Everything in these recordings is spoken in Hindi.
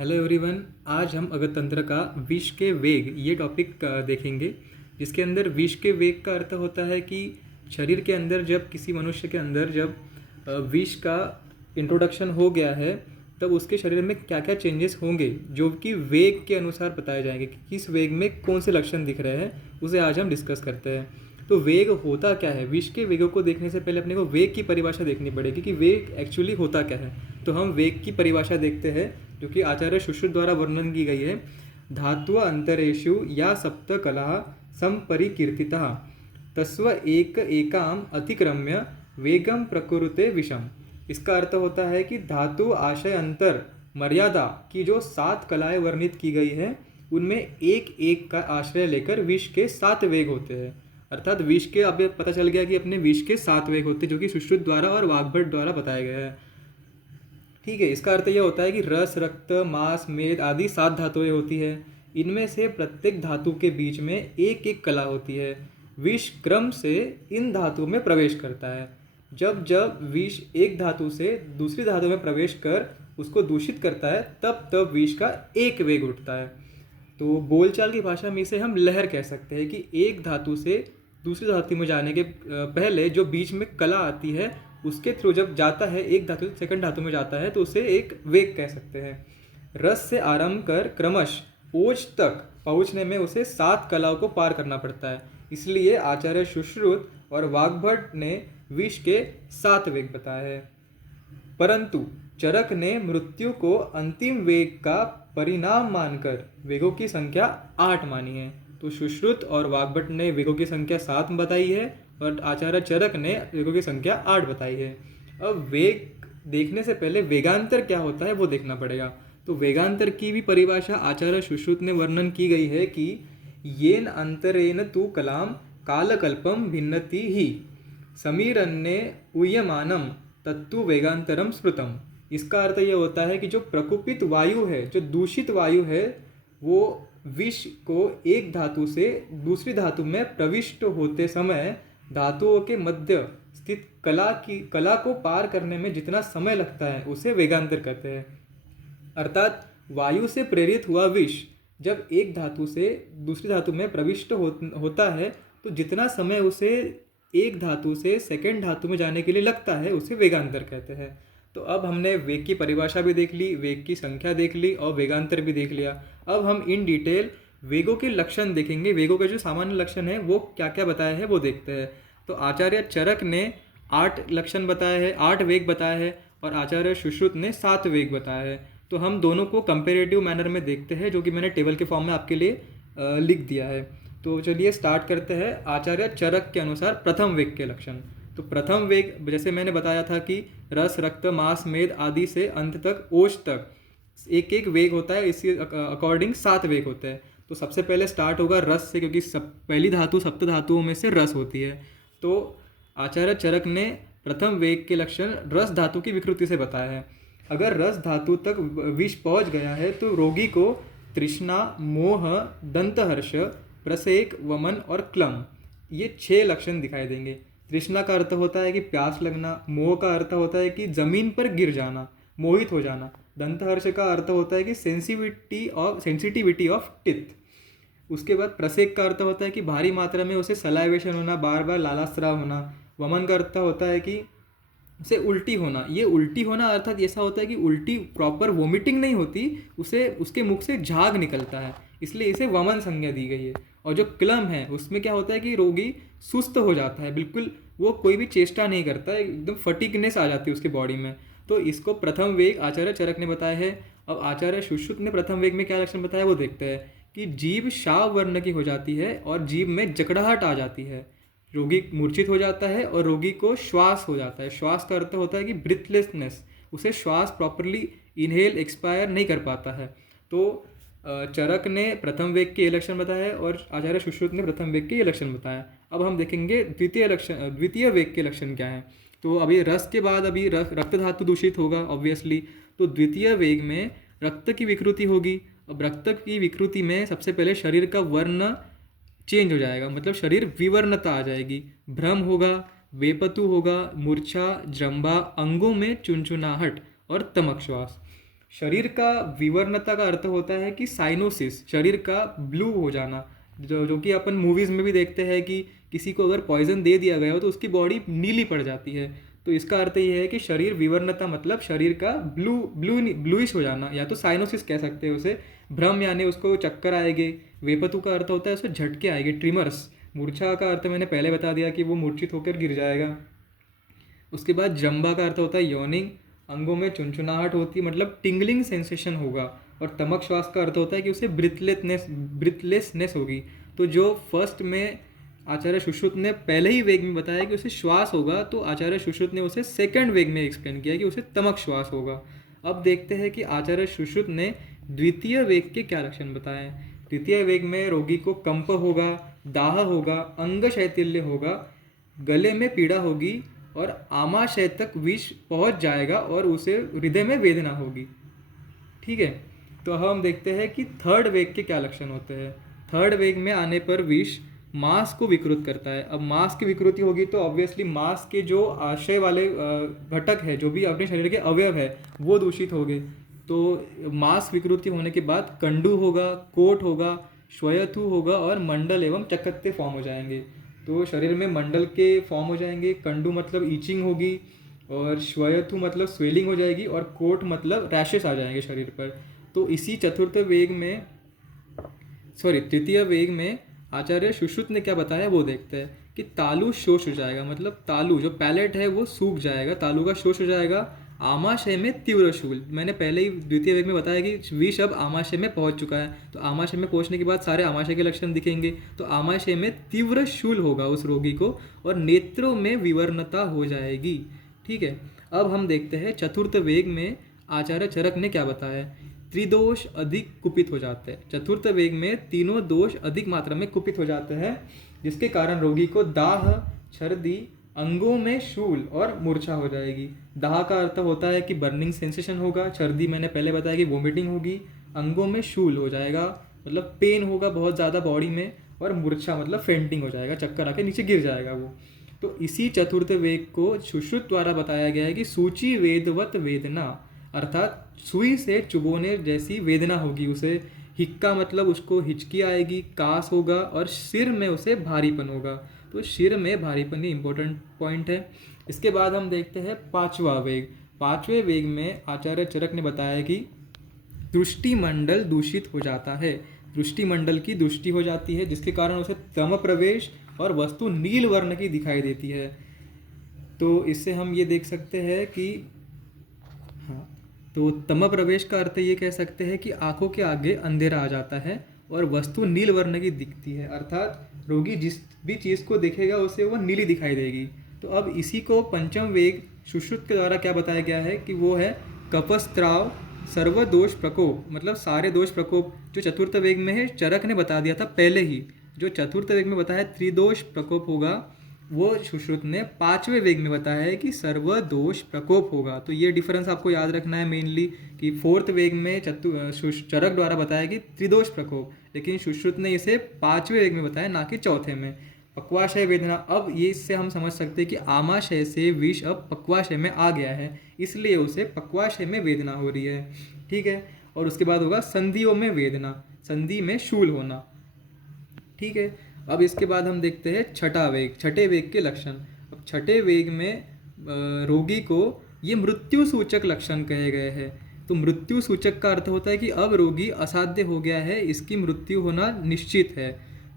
Hello everyone. आज हम अगतंत्र का विष के वेग ये टॉपिक देखेंगे, जिसके अंदर विष के वेग का अर्थ होता है कि शरीर के अंदर जब किसी मनुष्य के अंदर जब विष का इंट्रोडक्शन हो गया है, तब उसके शरीर में क्या क्या चेंजेस होंगे जो कि वेग के अनुसार बताए जाएंगे कि किस वेग में कौन से लक्षण दिख रहे हैं, उसे आज हम डिस्कस करते हैं। तो वेग होता क्या है? विष के वेगों को देखने से पहले अपने को वेग की परिभाषा देखनी पड़ेगी कि वेग एक्चुअली होता क्या है। तो हम वेग की परिभाषा देखते हैं, जो कि आचार्य सुश्रुत द्वारा वर्णन की गई है। धात्व अंतरेषु या सप्त कला संपरिकीर्तिता तस्व एक एकाम अतिक्रम्य वेगम प्रकुरुते विषम। इसका अर्थ होता है कि धातु आशय अंतर मर्यादा की जो 7 कलाएं वर्णित की गई है, उनमें एक एक का आश्रय लेकर विष के 7 वेग होते हैं। अर्थात विष के, अब पता चल गया कि अपने विष के 7 वेग होते हैं, जो कि सुश्रुत द्वारा और वाग्भट द्वारा बताए गए हैं। ठीक है, इसका अर्थ यह होता है कि रस, रक्त, मांस, मेद आदि 7 धातुएं होती है। इनमें से प्रत्येक धातु के बीच में एक एक कला होती है। विष क्रम से इन धातुओं में प्रवेश करता है। जब जब विष एक धातु से दूसरी धातु में प्रवेश कर उसको दूषित करता है, तब तब विष का एक वेग उठता है। तो बोलचाल की भाषा में इसे हम लहर कह सकते हैं कि एक धातु से दूसरी धातु में जाने के पहले जो बीच में कला आती है, उसके थ्रू जब जाता है, एक धातु से सेकंड धातु में जाता है, तो उसे एक वेग कह सकते हैं। रस से आरंभ कर क्रमश ओज तक पहुँचने में उसे 7 कलाओं को पार करना पड़ता है। इसलिए आचार्य सुश्रुत और वाग्भट ने विष के 7 वेग बताए हैं। परंतु चरक ने मृत्यु को अंतिम वेग का परिणाम मानकर वेगों की संख्या 8 मानी है। तो सुश्रुत और वाग्भट ने वेगों की संख्या 7 बताई है और आचार्य चरक ने वेगों की संख्या 8 बताई है। अब वेग देखने से पहले वेगांतर क्या होता है वो देखना पड़ेगा। तो वेगांतर की भी परिभाषा आचार्य सुश्रुत ने वर्णन की गई है कि येन अंतरेण तु कलाम कालकल्पम भिन्नति ही समीरन्ने उयमानम तत्तु वेगांतरम स्मृतम। इसका अर्थ यह होता है कि जो प्रकुपित वायु है, जो दूषित वायु है, वो विष को एक धातु से दूसरी धातु में प्रविष्ट होते समय धातुओं के मध्य स्थित कला को पार करने में जितना समय लगता है, उसे वेगांतर कहते हैं। अर्थात वायु से प्रेरित हुआ विष जब एक धातु से दूसरी धातु में प्रविष्ट होता है, तो जितना समय उसे एक धातु से सेकंड धातु में जाने के लिए लगता है, उसे वेगांतर कहते हैं। तो अब हमने वेग की परिभाषा भी देख ली, वेग की संख्या देख ली और वेगांतर भी देख लिया। अब हम इन डिटेल वेगों के लक्षण देखेंगे। वेगों के जो सामान्य लक्षण है वो क्या क्या बताए हैं वो देखते हैं। तो आचार्य चरक ने 8 लक्षण बताए हैं, 8 वेग बताए हैं, और आचार्य सुश्रुत ने 7 वेग बताए हैं। तो हम दोनों को कंपेरेटिव मैनर में देखते हैं, जो कि मैंने टेबल के फॉर्म में आपके लिए लिख दिया है। तो चलिए स्टार्ट करते हैं। आचार्य चरक के अनुसार प्रथम वेग के लक्षण। तो प्रथम वेग, जैसे मैंने बताया था कि रस, रक्त, मांस, मेद आदि से अंत तक ओज तक एक एक वेग होता है। इसी अकॉर्डिंग 7 वेग होते हैं। तो सबसे पहले स्टार्ट होगा रस से, क्योंकि पहली धातु सप्त धातुओं में से रस होती है। तो आचार्य चरक ने प्रथम वेग के लक्षण रस धातु की विकृति से बताया है। अगर रस धातु तक विष पहुंच गया है तो रोगी को तृष्णा, मोह, दंतहर्ष, प्रसेक, वमन और क्लम, ये 6 लक्षण दिखाई देंगे। तृष्णा का अर्थ होता है कि प्यास लगना। मोह का अर्थ होता है कि जमीन पर गिर जाना, मोहित हो जाना। दंतहर्ष का अर्थ होता है कि सेंसिटिविटी ऑफ टिथ। उसके बाद प्रसेक का अर्थ होता है कि भारी मात्रा में उसे सलाइवेशन होना, बार बार लालास्राव होना। वमन का अर्थ होता है कि उसे उल्टी होना। ये उल्टी होना अर्थात ऐसा होता है कि उल्टी प्रॉपर वोमिटिंग नहीं होती, उसे उसके मुख से झाग निकलता है, इसलिए इसे वमन संज्ञा दी गई है। और जो क्लम है उसमें क्या होता है कि रोगी सुस्त हो जाता है, बिल्कुल वो कोई भी चेष्टा नहीं करता, एकदम फटीकनेस आ जाती है उसके बॉडी में। तो इसको प्रथम वेग आचार्य चरक ने बताया है। अब आचार्य सुश्रुत ने प्रथम वेग में क्या लक्षण बताया वो देखते हैं कि जीभ शाव वर्ण की हो जाती है और जीभ में जकड़ाहट आ जाती है। रोगी मूर्छित हो जाता है और रोगी को श्वास हो जाता है। श्वास का अर्थ होता है कि ब्रीथलेसनेस, उसे श्वास प्रॉपरली इनहेल एक्सपायर नहीं कर पाता है। तो चरक ने प्रथम वेग के ये लक्षण बताया और आचार्य सुश्रुत ने प्रथम वेग के ये लक्षण बताया। अब हम देखेंगे द्वितीय वेग के लक्षण क्या हैं। तो अभी रस के बाद अभी रक्त धातु दूषित होगा ऑब्वियसली। तो द्वितीय वेग में रक्त की विकृति होगी। अब रक्त की विकृति में सबसे पहले शरीर का वर्ण चेंज हो जाएगा, मतलब शरीर विवर्णता आ जाएगी। भ्रम होगा, वेपतु होगा, मूर्छा, जृंभा, अंगों में चुनचुनाहट और तमक श्वास। शरीर का विवर्णता का अर्थ होता है कि साइनोसिस, शरीर का ब्लू हो जाना, जो कि अपन मूवीज़ में भी देखते हैं कि किसी को अगर पॉइजन दे दिया गया हो तो उसकी बॉडी नीली पड़ जाती है। तो इसका अर्थ ये है कि शरीर विवर्णता मतलब शरीर का ब्लूइश हो जाना, या तो साइनोसिस कह सकते हैं उसे। भ्रम यानी उसको चक्कर आएंगे। वेपतु का अर्थ होता है उसे झटके आएंगे, ट्रिमर्स। मूर्छा का अर्थ मैंने पहले बता दिया कि वो मूर्छित होकर गिर जाएगा। उसके बाद जंबा का अर्थ होता है यॉर्निंग, अंगों में चुनचुनाहट होती है मतलब टिंगलिंग सेंसेशन होगा। और तमक श्वास का अर्थ होता है कि उसे ब्रिथलेसनेस होगी। तो जो फर्स्ट में आचार्य सुश्रुत ने पहले ही वेग में बताया कि उसे श्वास होगा, तो आचार्य सुश्रुत ने उसे सेकंड वेग में एक्सप्लेन किया कि उसे तमक श्वास होगा। अब देखते हैं कि आचार्य सुश्रुत ने द्वितीय वेग के क्या लक्षण बताए हैं। द्वितीय वेग में रोगी को कंप होगा, दाह होगा, अंग शैथिल्य होगा, गले में पीड़ा होगी और आमाशय तक विष पहुंच जाएगा और उसे हृदय में वेदना होगी। ठीक है, तो हम देखते हैं कि थर्ड वेग के क्या लक्षण होते हैं। थर्ड वेग में आने पर विष मांस को विकृत करता है। अब मांस की विकृति होगी तो ऑब्वियसली मांस के जो आशय वाले घटक है, जो भी अपने शरीर के अवयव है, वो दूषित होंगे। तो मांस विकृति होने के बाद कंडू होगा, कोट होगा, श्वयथु होगा और मंडल एवं चकत्ते फॉर्म हो जाएंगे। तो शरीर में मंडल के फॉर्म हो जाएंगे, कंडू मतलब ईचिंग होगी, और श्वयथु मतलब स्वेलिंग हो जाएगी, और कोट मतलब रैशेस आ जाएंगे शरीर पर। तो इसी तृतीय वेग में आचार्य सुश्रुत ने क्या बताया वो देखते हैं कि तालु शोष हो जाएगा, मतलब तालु जो पैलेट है वो सूख जाएगा, तालु का शोष हो जाएगा। आमाशय में तीव्र शूल, मैंने पहले ही द्वितीय वेग में बताया कि विष अब आमाशय में पहुंच चुका है, तो आमाशय में पहुंचने के बाद सारे आमाशय के लक्षण दिखेंगे। तो आमाशय में तीव्र शूल होगा उस रोगी को, और नेत्रों में विवर्णता हो जाएगी। ठीक है, अब हम देखते हैं चतुर्थ वेग में आचार्य चरक ने क्या बताया। त्रिदोष अधिक कुपित हो जाते हैं। चतुर्थ वेग में तीनों दोष अधिक मात्रा में कुपित हो जाते हैं, जिसके कारण रोगी को दाह, छर्दी, अंगों में शूल और मूर्छा हो जाएगी। दाह का अर्थ होता है कि बर्निंग सेंसेशन होगा, छर्दी मैंने पहले बताया कि वोमिटिंग होगी, अंगों में शूल हो जाएगा मतलब पेन होगा बहुत ज़्यादा बॉडी में, और मूर्छा मतलब फेंटिंग हो जाएगा, चक्कर आके नीचे गिर जाएगा वो। तो इसी चतुर्थ वेग को सुश्रुत द्वारा बताया गया है कि सूची वेदवत वेदना, अर्थात सुई से चुभोने जैसी वेदना होगी उसे। हिक्का मतलब उसको हिचकी आएगी, कास होगा, और सिर में उसे भारीपन होगा। तो सिर में भारीपन ये इंपॉर्टेंट पॉइंट है। इसके बाद हम देखते हैं पांचवा वेग। पांचवें वेग में आचार्य चरक ने बताया कि दृष्टिमंडल दूषित हो जाता है। दृष्टिमंडल की दृष्टि हो जाती है, जिसके कारण उसे तम प्रवेश और वस्तु नील वर्ण की दिखाई देती है। तो इससे हम ये देख सकते हैं कि तो तम प्रवेश का अर्थ ये कह सकते हैं कि आंखों के आगे अंधेरा आ जाता है और वस्तु नील वर्ण की दिखती है, अर्थात रोगी जिस भी चीज़ को देखेगा उसे वो नीली दिखाई देगी। तो अब इसी को पंचम वेग सुश्रुत के द्वारा क्या बताया गया है कि वो है कपस्त्राव सर्वदोष प्रकोप, मतलब सारे दोष प्रकोप। जो चतुर्थ वेग में है चरक ने बता दिया था पहले ही, जो चतुर्थ वेग में बताया त्रिदोष प्रकोप होगा, वो सुश्रुत ने पांचवें वेग में बताया है कि सर्वदोष प्रकोप होगा। तो ये डिफरेंस आपको याद रखना है मेनली, कि फोर्थ वेग में चरक द्वारा बताया कि त्रिदोष प्रकोप, लेकिन सुश्रुत ने इसे पांचवें वेग में बताया, ना कि चौथे में। पक्वाशय वेदना, अब ये इससे हम समझ सकते हैं कि आमाशय से विष अब पक्वाशय में आ गया है, इसलिए उसे पक्वाशय में वेदना हो रही है। ठीक है, और उसके बाद होगा संधियों में वेदना, संधि में शूल होना। ठीक है, अब इसके बाद हम देखते हैं छठा वेग, छठे वेग के लक्षण। अब छठे वेग में रोगी को ये मृत्यु सूचक लक्षण कहे गए हैं। तो मृत्यु सूचक का अर्थ होता है कि अब रोगी असाध्य हो गया है, इसकी मृत्यु होना निश्चित है।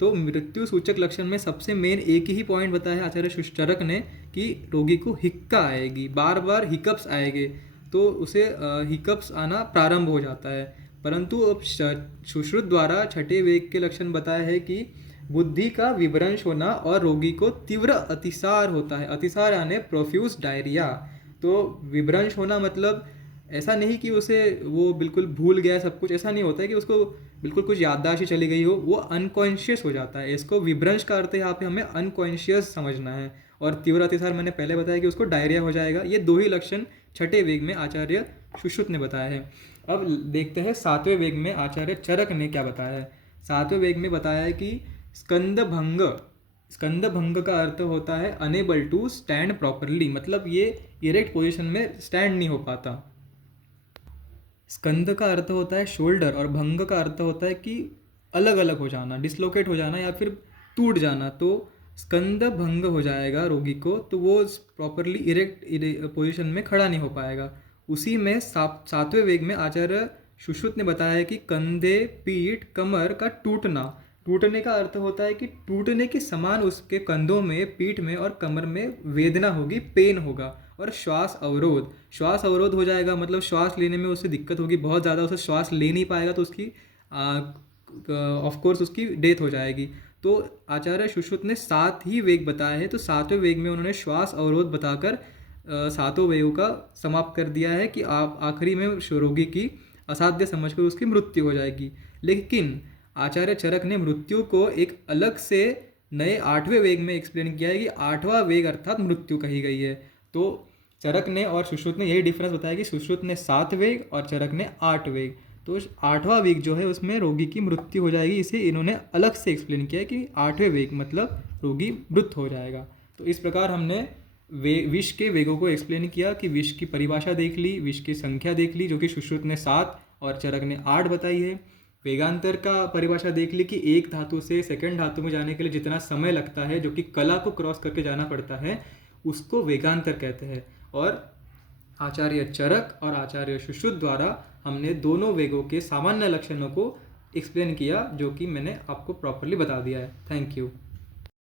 तो मृत्यु सूचक लक्षण में सबसे मेन एक ही पॉइंट बताया आचार्य चरक ने कि रोगी को हिक्का आएगी, बार बार हिकअप्स आएंगे, तो उसे हिकअप्स आना प्रारंभ हो जाता है। परंतु अब सुश्रुत द्वारा छठे वेग के लक्षण बताए हैं कि बुद्धि का विभ्रंश होना और रोगी को तीव्र अतिसार होता है। अतिसार यानी प्रोफ्यूज डायरिया। तो विभ्रंश होना मतलब ऐसा नहीं कि उसे वो बिल्कुल भूल गया सब कुछ, ऐसा नहीं होता है कि उसको बिल्कुल कुछ याददाश्त ही चली गई हो, वो अनकॉन्शियस हो जाता है। इसको विभ्रंश का अर्थ यहाँ पे हमें अनकॉन्शियस समझना है। और तीव्र अतिसार मैंने पहले बताया कि उसको डायरिया हो जाएगा। ये दो ही लक्षण छठे वेग में आचार्य सुश्रुत ने बताया है। अब देखते हैं सातवें वेग में आचार्य चरक ने क्या बताया है। सातवें वेग में बताया है कि स्कंदभंग, स्कंदभंग का अर्थ होता है अनेबल टू स्टैंड प्रॉपरली, मतलब ये इरेक्ट पोजीशन में स्टैंड नहीं हो पाता। स्कंद का अर्थ होता है शोल्डर और भंग का अर्थ होता है कि अलग अलग हो जाना, डिसलोकेट हो जाना या फिर टूट जाना। तो स्कंद भंग हो जाएगा रोगी को, तो वो प्रॉपरली इरेक्ट पोजीशन में खड़ा नहीं हो पाएगा। उसी में सातवें वेग में आचार्य सुश्रुत ने बताया है कि कंधे, पीठ, कमर का टूटना। टूटने का अर्थ होता है कि टूटने के समान उसके कंधों में, पीठ में और कमर में वेदना होगी, पेन होगा। और श्वास अवरोध हो जाएगा, मतलब श्वास लेने में उसे दिक्कत होगी बहुत ज़्यादा, उसे श्वास ले नहीं पाएगा, तो उसकी ऑफ कोर्स उसकी डेथ हो जाएगी। तो आचार्य सुश्रुत ने 7 ही वेग बताए हैं, तो 7वें वेग में उन्होंने श्वास अवरोध बताकर सातों वेगों का समाप्त कर दिया है कि आप आखिरी में रोगी की असाध्य समझकर उसकी मृत्यु हो जाएगी। लेकिन आचार्य चरक ने मृत्यु को एक अलग से नए 8वें वेग में एक्सप्लेन किया है कि 8वां वेग अर्थात मृत्यु कही गई है। तो चरक ने और सुश्रुत ने यही डिफरेंस बताया कि सुश्रुत ने 7 वेग और चरक ने 8 वेग। तो 8वां वेग जो है उसमें रोगी की मृत्यु हो जाएगी, इसे इन्होंने अलग से एक्सप्लेन किया है कि 8वें वेग मतलब रोगी मृत हो जाएगा। तो इस प्रकार हमने विष के वेगों को एक्सप्लेन किया कि विष की परिभाषा देख ली, विष की संख्या देख ली जो कि सुश्रुत ने 7 और चरक ने 8 बताई है। वेगांतर का परिभाषा देख ली कि एक धातु से सेकंड धातु में जाने के लिए जितना समय लगता है, जो कि कला को क्रॉस करके जाना पड़ता है, उसको वेगांतर कहते हैं। और आचार्य चरक और आचार्य सुश्रुत द्वारा हमने दोनों वेगों के सामान्य लक्षणों को एक्सप्लेन किया, जो कि मैंने आपको प्रॉपरली बता दिया है। Thank you.